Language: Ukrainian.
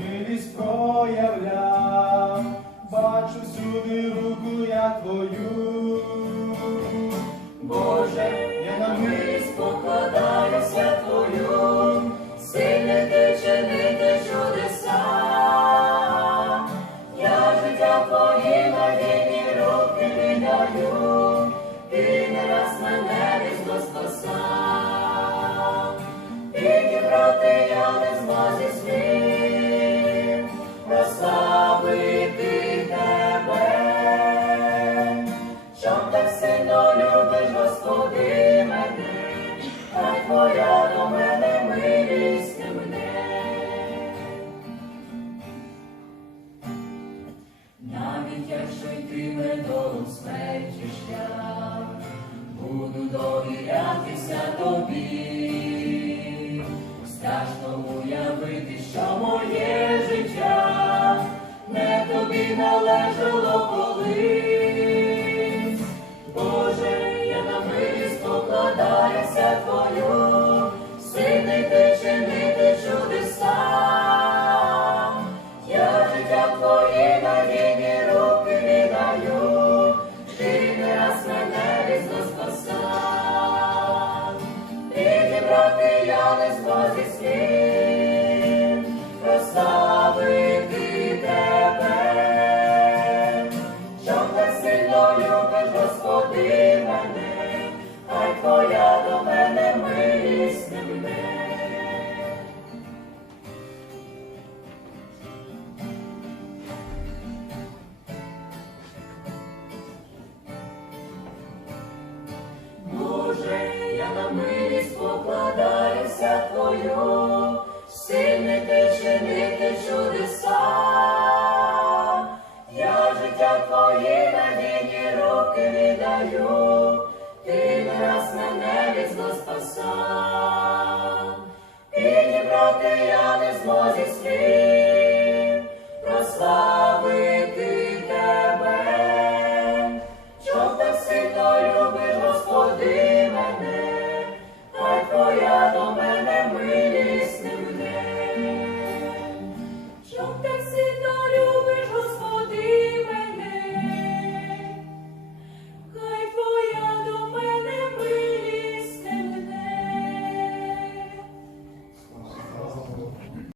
милість проявляв, бачу всюди руку я твою. Прославити тебе. Чом так сильно любиш, Господи, мене, хай Твоя мене милість мене. Навіть якщо йти медовим смерті буду довірятися тобі. Належало колись. Боже, я на милість покладаюся Твою, сильний ти чинити чудеса. Я життя Твої надійні руки віддаю, ти не раз мене візно спасав. Підібрати я не змозі слів, милість покладаюся Твою, сильний ти чинити чудеса. Я життя Твої надійні руки віддаю, ти не раз мене візно спасав. Підібрати я не змозі слів, прослав.